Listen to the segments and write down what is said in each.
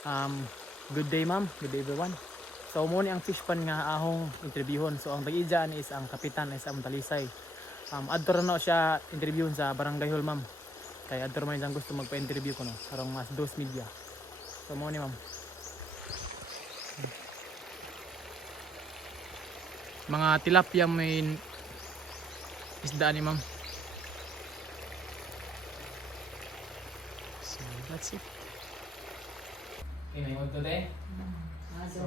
Um, Good day ma'am, good day everyone. So mo ni ang fish pan nga ahong interviewon. So ang tag-idyan is ang kapitan is ang Talisay. Adto na siya interviewon sa Barangay Hall ma'am. Kay adto man siyang gusto magpa-interview ko no, karong mas dos media. So mo ni ma'am. Mga tilapia may isda ni ma'am. So that's it. Okay, may today. So,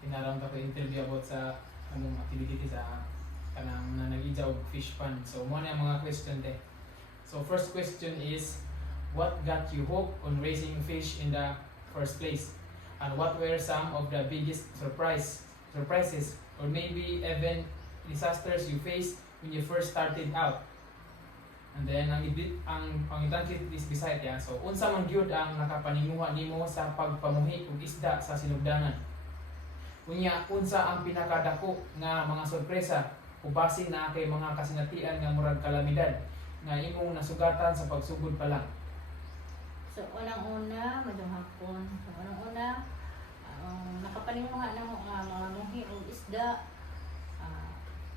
Tinaram ka interview about sa anong activity sa kanang nanag-idja og fish pond. So mo na ang mga question te. So first question is, what got you hooked on raising fish in the first place? And what were some of the biggest surprises or maybe even disasters you faced when you first started out? And then ang translate is beside ya. So unsa man gyud ang nakapaninguha nimo sa pagpamuhi og isda sa sinugdanan? Unya unsa ang pinakadako nga mga sorpresa o base na kay mga kasinatian nga murag kalamidad nga imong nasugatan sa pagsugod pa lang? So, unang-una, madong hapon. So, unang-una, nakapaninguha na mo nga mga muhi o isda.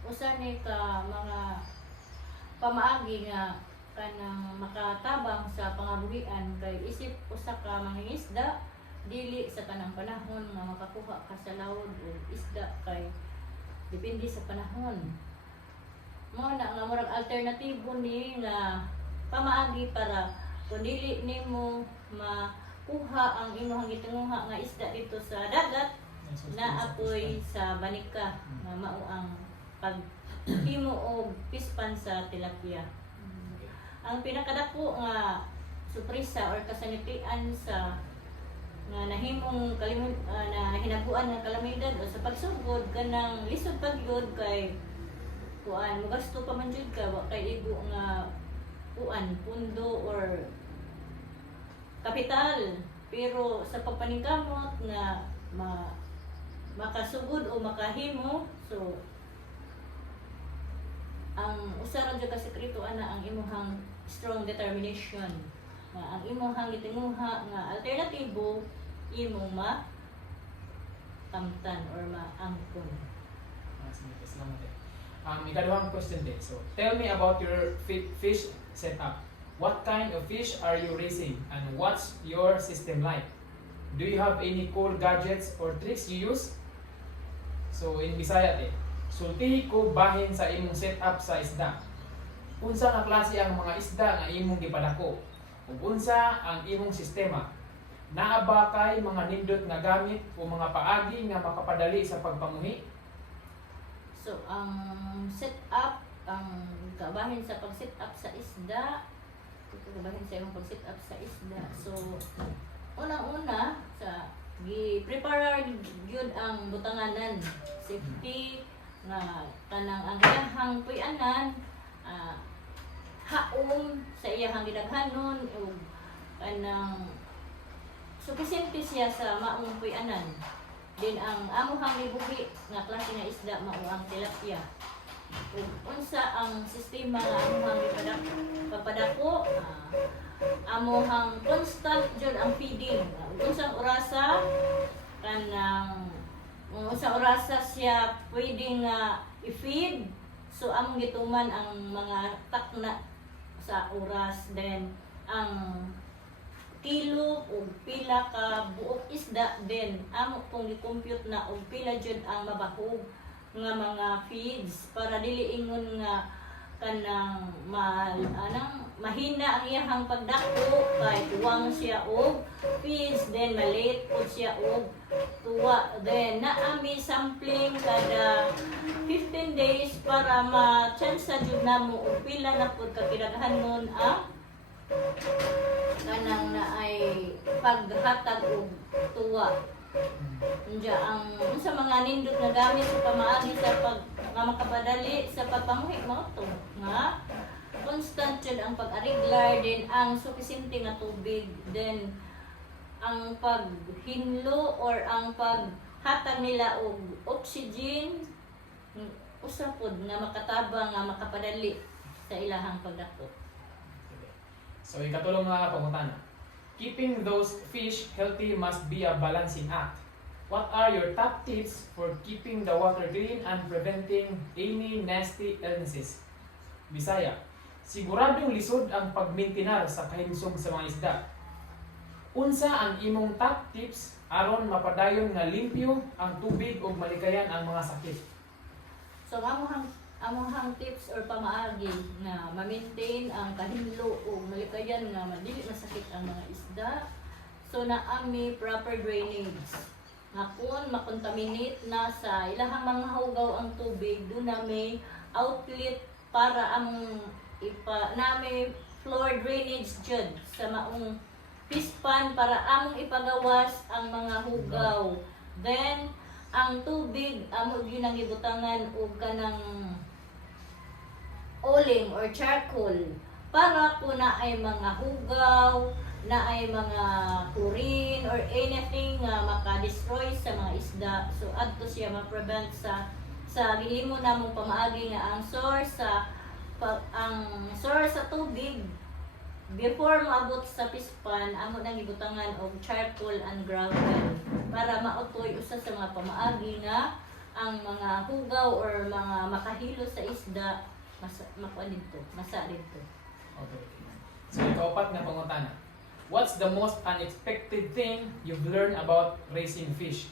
Usa ni ka mga pamaagi nga kanang makatabang sa pangabuhian kay isip usa ka mangingisda dili sa kanang panahon nga makakuha ka sa lawod o isda kay depende sa panahon. Mo na nga murag alternatibo ni nga pamaagi para kung dili nimo makuha ang imong gitinguha nga isda dito sa dagat na apoy sa banika nga mao ang paghimo og pispan sa tilapia. Ang pinakadako nga surpresa or kasanitian sa nga nahimong na hinabuan nga kalamidad o sa pagsugod kanang lisod pagyud kay kuan mogasto pa man jud ka wa kay igo nga kuan pundo or kapital, pero sa pagpaningkamot nga makasugod o makahimo, so ang usa ra jud ka sekreto ana ang imong strong determination nga ang imong gitinguha nga alternatibo imong tamtan or maangkon. Ikaduhang question din. So, tell me about your fish setup. What kind of fish are you raising and what's your system like? Do you have any cool gadgets or tricks you use? So, in Bisaya sultihi ko bahin sa imong setup sa isda. Unsa nga klase ang mga isda nga imong gipadako? Ug unsa ang imong sistema? Naa ba kay mga nindot nga gamit o mga paagi nga makapadali sa pagpamuhi? So, ang setup, ang kabahin sa pag-setup sa isda, kabahin sa imong pag-setup sa isda. So, unang-una, sa gi-prepare gyud ang butanganan, safety, nga kanang ang iyahang puy-anan, haom sa iyahang gidaghanon, o kanang supisente siya sa maong puy-anan. Din ang amuhang ibuhi nga klase nga isda mao ang tilapia. Ug unsa ang sistema nga amuhang ipadako, amuhang constant jud ang feeding. Unsang orasa kanang unsang orasa siya pwedeng i-feed, so among gituman ang mga takna sa oras, then ang kilo o pila ka buok isda din amo pong i-compute na og pila jud ang mabahog nga mga feeds para dili ingon nga kanang mahina ang iyahang pagdako kay tuwang siya og feeds, then maliit pud siya og tuwa, then naami sampling kada 15 days para ma-chance jud namo og pila na pud ka kidaghanon ang kanang na ay paghatag og tuwa. Unya ang sa mga nindot nga gamit sa pamaagi sa nga makapadali sa pagpamuhi mo to nga constant jud ang pag-ariglar, din ang supisente nga tubig, then ang paghinlo or ang paghatag nila og oxygen usa pod nga makatabang nga makapadali sa ilahang pagdako. So, ikatulong mga pangutana. keeping those fish healthy must be a balancing act. What are your top tips for keeping the water clean and preventing any nasty illnesses? Bisaya, siguradong lisod ang pagmintinar sa kahinsog sa mga isda. Unsa ang imong top tips aron mapadayon nga limpyo ang tubig ug malikayan ang mga sakit? So amuhang tips or pamaagi nga ma-maintain ang kahinlo o malikayan nga dili masakit ang mga isda. So naami proper drainage. Nga kung makontaminate na sa ilahang mga hugaw ang tubig, doon na may outlet para ang nami floor drainage dyan sa maong pispan para among ipagawas ang mga hugaw. Then ang tubig amo gyud ang ibutangan og kanang oling or charcoal para kung na ay mga hugaw, na ay mga chlorine or anything nga maka-destroy sa mga isda. So adto siya ma-prevent sa gihimo namong pamaagi nga ang source sa tubig before maabot sa pispan amo nang ibutangan og charcoal and gravel para mautoy usa sa mga pamaagi nga ang mga hugaw or mga makahilo sa isda masa dito. Okay. So ikaapat na pangutana. What's the most unexpected thing you've learned about raising fish?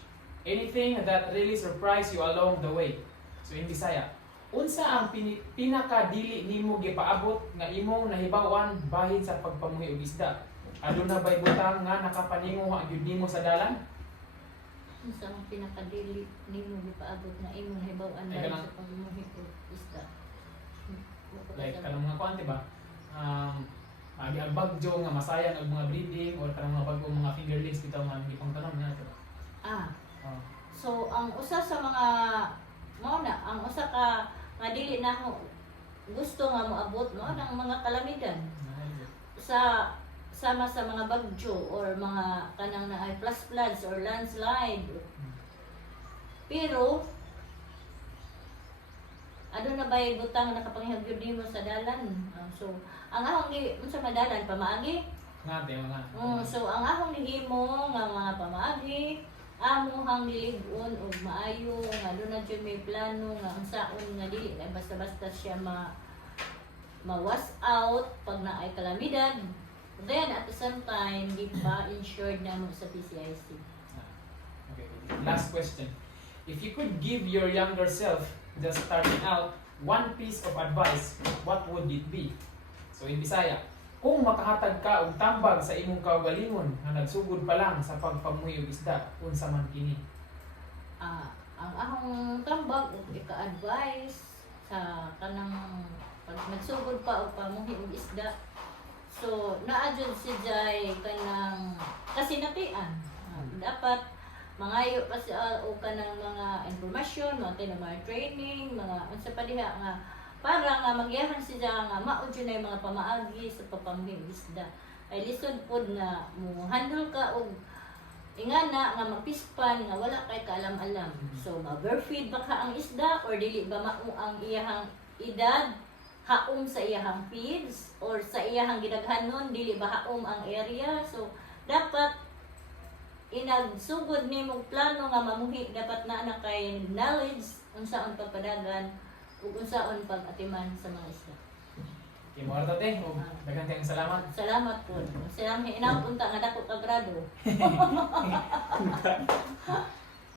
Anything that really surprised you along the way? So in Bisaya, unsa ang pinakadili nimo gipaabot nga imong nahibawan bahin sa pagpamuhi og isda? Aduna bay butang nga nakapaninguha gyud nimo sa dalan? Unsa ang pinakadili nimo gipaabot nga imong nahibaw-an Ay, bahin kanang- sa pagmuhi og isda? Like kanang mga kuan diba? Agi ang bagyo nga masayang ang mga breeding or kanang mga bagong mga fingerlings bitaw nga gipang tanom na ito. Oh. So ang usa sa mga ang usa ka nga dili na ako gusto nga moabot mo ng mga kalamidad sama sa mga bagyo or mga kanang na ay flash floods or landslide. Pero na ba butang nakapanghagyo nimo sa dalan? So ang ahong unsa madalan pamaagi? Nga mga. So ang ahong gihimo nga mga pamaagi amuhang lilig-on og maayo nga doon na dyan may plano nga unsaon nga dili na basta-basta siya ma-wash out pag naay kalamidad. Then at the same time di pa insured na mo sa PCIC. Okay. Last question. If you could give your younger self just starting out one piece of advice, what would it be? So in Bisaya, kung makahatag ka og tambag sa imong kaugalingon nga nagsugod pa lang sa pagpamuhi og isda, unsa man kini? Ang akong tambag ug ika-advise sa kanang pag nagsugod pa og pamuhi og isda. So naa jud si Jay kanang kasinatian. Dapat mangayo pa siya o kanang mga informasyon, mga training, mga unsa pa diha nga para nga magyahan siya nga mao jud na mga pamaagi sa papamuhi og isda. Ay lisod pod nga mo handle ka og ingana nga magpispan nga wala kay kaalam-alam. So ma-overfeed ba ka ang isda or dili ba mao ang iyahang edad haom sa iyahang feeds or sa iyahang gidaghanon dili ba haom ang area. So dapat inagsugod nimo plano nga mamuhi dapat na kay knowledge unsaon pagpadagan ug unsaon pag-atiman sa mga isda. Okay, mo tate, daghang kayong salamat. Salamat po. Salamat inapunta nga dako ka grado.